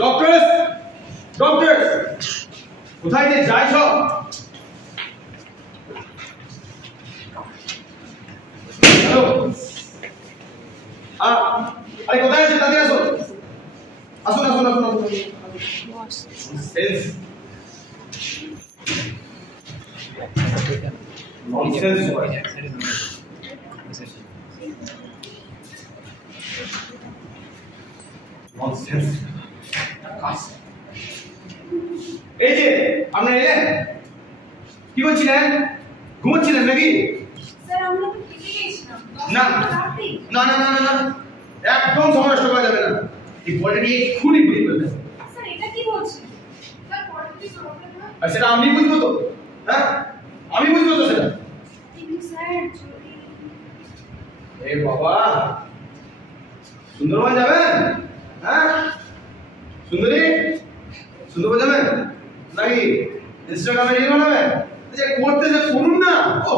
Doctors doctors কোথায় যে যায় সব? হ্যালো আরে কোথায় আছে? তাড়াতাড়ি আসো, আসুন আসুন আসুন আসুন। Sense nonsense nonsense. এই যে আপনারা এলেন, কি বলছিলেন? ঘুমোচ্ছিলেন নাকি? স্যার আমরা তো খেতে গিয়েছিলাম। না না না না না একদম সময় নষ্ট করা যাবে না। এই বলটা নিয়ে এক্ষুনি বেরিয়ে ফেলতে হবে। স্যার এটা কি বলছেন? স্যার পরে কি প্রবলেম হয়? আর সেটা আমি বুঝবো তো, হ্যাঁ আমি বুঝবো তো সেটা। কিন্তু স্যার যদি এ বাবা, সুন্দরবন যাবেন? হ্যাঁ সুন্দরী, সুন্দরবন যাবেন নাকি ইনস্টাগ্রামে রিল বানাবেন? যে করতে যে করুন না। ও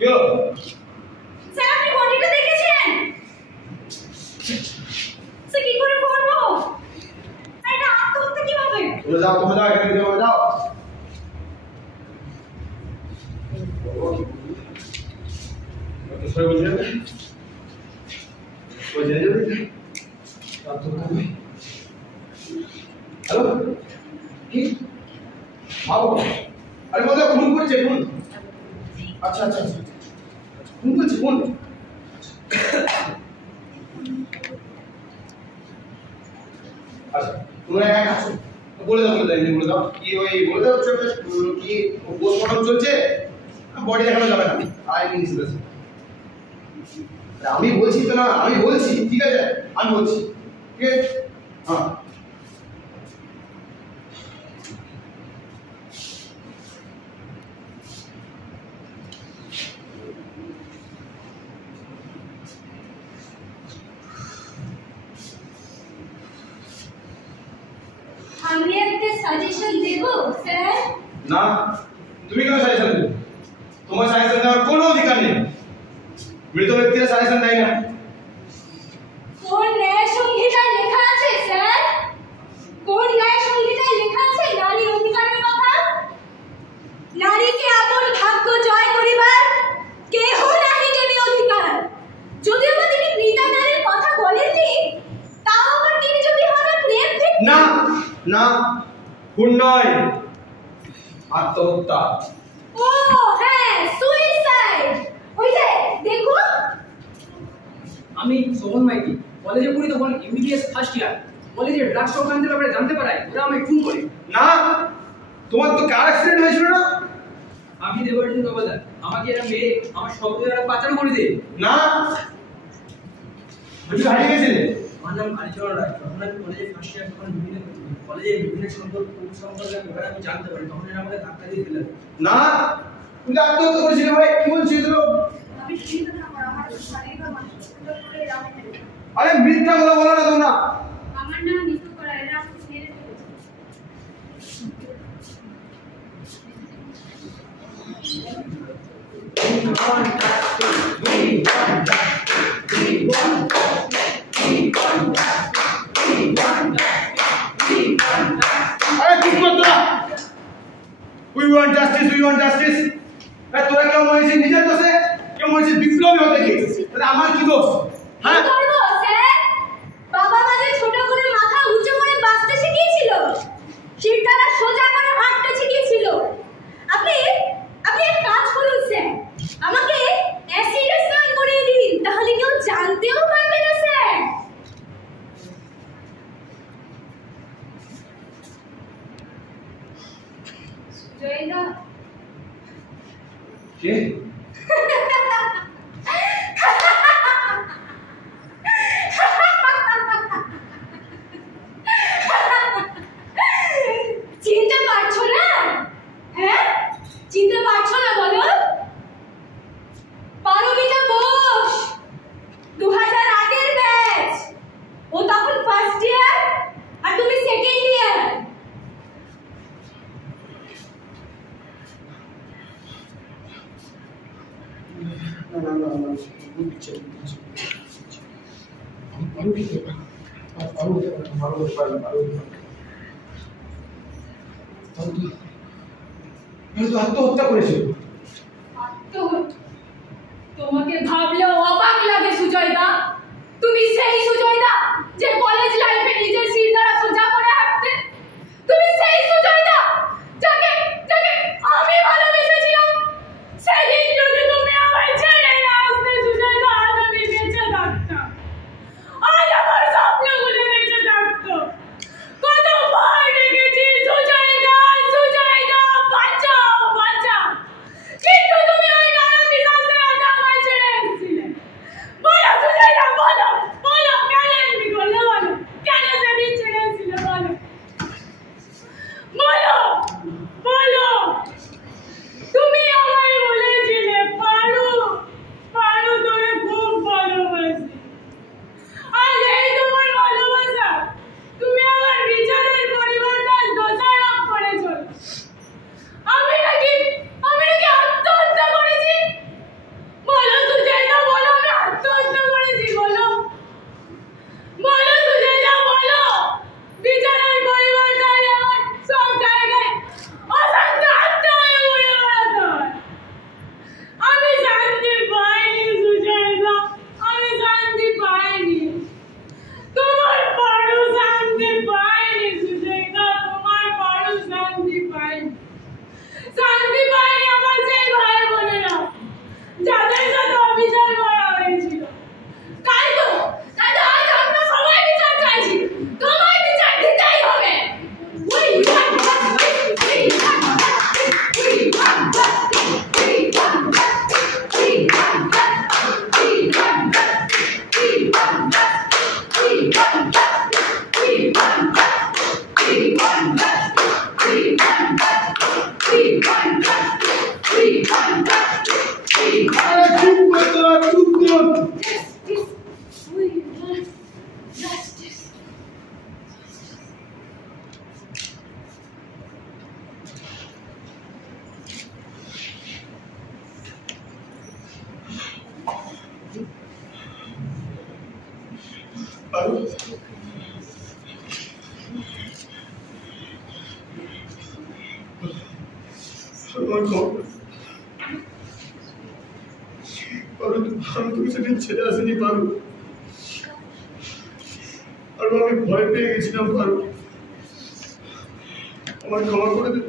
কেউ স্যার আপনি বডিটা দেখেছেন? স্যার কি করে করবো? এটা আত্মহত্যা কিভাবে? চলে যাও, তুমি যাও, এখানে চলে যাও। কত সময় বলছিলেন? ওই জেনে যাবে? হ্যালো কি বাবু? আরে বলো ফোন করছে, ফোন। আচ্ছা আচ্ছা আচ্ছা ফোন করছে, ফোন। আচ্ছা তোমরা এক আছো, বলে দাও বলে দাও কি ওই বলে দাও কি পোস্টমর্টম চলছে, বডি দেখানো যাবে না। I mean serious. আমি বলছি তো না, আমি বলছি ঠিক আছে, আমি বলছি ঠিক আছে। হ্যাঁ আমি একটা সাজেশন দেব স্যার। না, তুমি কেন সাজেশন দেবে? তোমার সাজেশন দেওয়ার কোনো অধিকার নেই। মৃত ব্যক্তিরা সাজেশন দেয় না। কোন ন্যায় সংহিতায় লেখা আছে স্যার? কোন ন্যায় সংহিতায় লেখা আছে নারীর অধিকারের কথা? নারীকে আপন ভাগ্য জয় করিবার কেহ নাহি দেবে অধিকার। যদিও বা তিনি মৃতা নারীর কথা বলেননি, তাও আবার তিনি যদি হন রেপ ভিক্টিম। না না, খুন নয়, আত্মহত্যা। ও হ্যাঁ, সুইসাইড। ওই যে দেখুন। আমি সোহন মাইতি, কলেজে পড়ি তখন এমবিবিএস ফার্স্ট ইয়ার। কলেজে ড্রাগস অফেন্সের ব্যাপারে জানতে পারায় ওরা আমায় খুন করে। না, তোমার তো কার অ্যাক্সিডেন্ট হয়েছিল না? আমি দেবর্ষণ গবাদার, আমাকে এরা মেরে আমার শব্দ দ্বারা পাচার করে দেয়। না, তুমি হারিয়ে গেছিলে। আমার নাম কালীচরণ রায়। যখন আমি কলেজে ফার্স্ট ইয়ার, তখন বিভিন্ন সম্পর্কে ব্যাপারে আমি জানতে পারি, তখন এরা আমাকে ধাক্কা দিয়ে ফেলে। না, তুমি আত্মহত্যা করেছিলে ভাই, কি বলছিস এগুলো? আমি শুনতে না পারা আমার শারীরিক আর মানসিক সুন্দর করে এরা আমাকে মেরে ফেলেছে। আরে মিথ্যা কথা বলো না তোমরা। আমার নাম মিতু করা, এরা আমাকে মেরে ফেলেছে। আরে চুপ কর তোরা। We want justice, we want justice. তোরা কেউ মরেছে নিজের দোষে, কেউ মরেছে বিপ্লবী হতে গিয়ে। তাহলে আমার কি দোষ? হ্যাঁ কি করবো স্যার? বাবা আমাদের ছোট করে মাথা উঁচু করে বাঁচতে শিখিয়েছিল, শিরদাঁড়া সোজা করে হাঁটতে শিখিয়েছিল। আপনি আপনি এক কাজ করুন স্যার, আমাকে অ্যাসিডে স্নান করিয়ে দিন, তাহলে কেউ জানতেও পারবে না স্যার। জয়দা কে? চিনতে পারছো না? হ্যাঁ চিনতে পারছো না বলো? পারমিতা বোস, 2008 এর ব্যাচ। ও তখন ফার্স্ট ইয়ার, আত্মহত্যা করেছিল। তোমাকে ভাবলেও অবাক লাগে সুজয়দা। তুমি সেই সুজয়দা যে কলেজ লাইফে নিজের শির দ্বারা সোজা করে হাঁটতে। তুমি সেই সুজয়দা যাকে যাকে আমি ভালোবেসেছিলাম। সেদিন যদি তুমি আমায় ছেড়ে না আসতে সুজয়দা, আজ আমি বেঁচে থাকতাম। আজ আমার স্বপ্নগুলো বেঁচে থাকতো। কতবার ডেকেছি সুজয়দা, সুজয়দা, বাঁচাও বাঁচাও, কিন্তু তুমি ওই নরম পিশাচের হাতে আমায় ছেড়ে এসেছিলে। বলো সুজয়দা, বলো বলো, কেন এমনি করলে? বলো কেন সেদিন ছেড়ে এসেছিলে? বলো বলো বলো। তুমি আমায় বলেছিলে পারু, পারু তোরে খুব ভালোবাসি। আজ এই তোমার ভালোবাসা তুমি আমার বিচারের পরিবর্তে আজ দোষারোপ করেছো। আমি নাকি আত্মহত্যা করেছি? বলো সুজয়দা, বলো আমি আত্মহত্যা করেছি? বলো বলো সুজয়দা, বলো। বিচারের পরিবর্তে আজ আমার সব জায়গায় অশান্ত আত্মা হয়ে ঘুরে বেড়াতে হয়। আমি শান্তি পাইনি সুজয়দা, আমি শান্তি পাইনি। তোমার পারু শান্তি পাইনি সুজয়দা, তোমার পারু শান্তি পাইনি। শান্তি পাইনি আমার সেই ভাই বোনেরা যাদের সাথে অবিচার করা হয়েছিল। তাই তো আজ আমরা সবাই বিচার চাইছি। তোমার বিচার দিতেই হবে। We want justice, we want justice, we want justice, we want justice, we want justice, we want justice, we want justice, we want justice, we want justice, we want justice, we want justice, we want justice, we want justice, we আরে চুপ কর তোরা, চুপ কর। justice, we want justice. পারু, আমার খবর পারু, আমি তোকে সেদিন ছেড়ে আসিনি পারু। আর আমি ভয় পেয়ে গেছিলাম পারু, আমার ক্ষমা করে দে।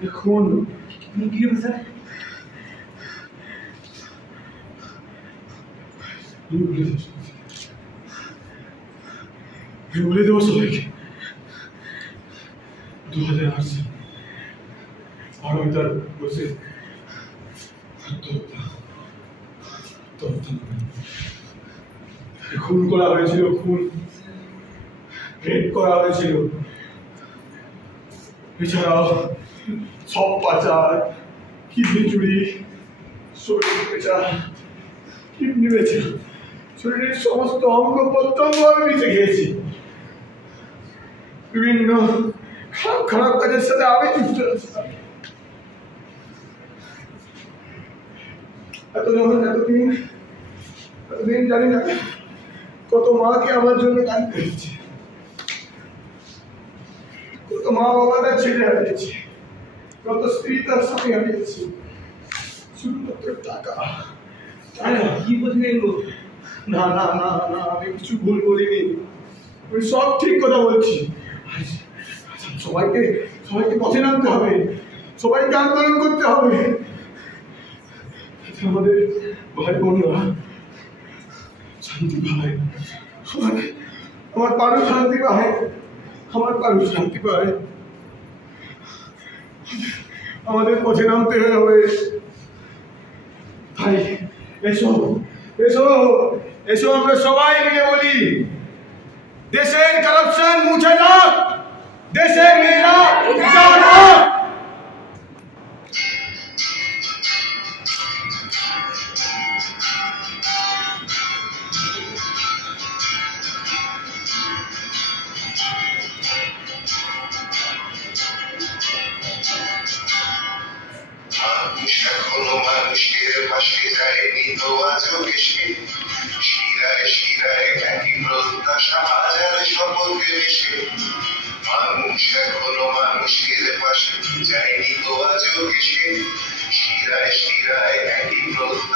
দেখুন কি হবে স্যার? আমি বলে দেবো সবাইকে 2008 সাল পারমিতার বসে খুন করা হয়েছিল, খুন রেপ করা হয়েছিল। এছাড়াও সব পাচার, কিডনি চুরি, শরীর বেচা, কিডনি বেচা, শরীরের সমস্ত অঙ্গ প্রত্যঙ্গ আমি বেঁচে গিয়েছি। বিভিন্ন খারাপ খারাপ কাজের সাথে আমি যুক্ত ছিলাম। এতদিন জানি না কত মাকে আমার জন্য গান করেছে, কত মা বাবা তার ছেলে হারিয়েছে, কত স্ত্রী তার স্বামী হারিয়েছে, শুধুমাত্র টাকা। কি বলছেন এগুলো? না না না না, আমি কিছু ভুল বলিনি, আমি সব ঠিক কথা বলছি। সবাইকে পথে নামতে হবে, সবাইকে আন্দোলন করতে হবে। আমাদের ভাই বোনরা শান্তি পায়, আমার পারু শান্তি পায়, আমার পারু শান্তি পায়। আমাদের পথে নামতে হবে। ভাই এসো এসো এসো, আমরা সবাই মিলে বলি, দেশের কারাপশন মুছে যাক, দেশের মেয়েরা বিচার হোক। মানুষের পাশে যায়নি তো আজও কেসে, শিরায় শিরায় একই প্রত্যাশা হাজার শপথে মিশে। মানুষ এখনো মানুষের পাশে যায়নি তো আজও কেসে, শিরায় শিরায় একই প্রত্যাশা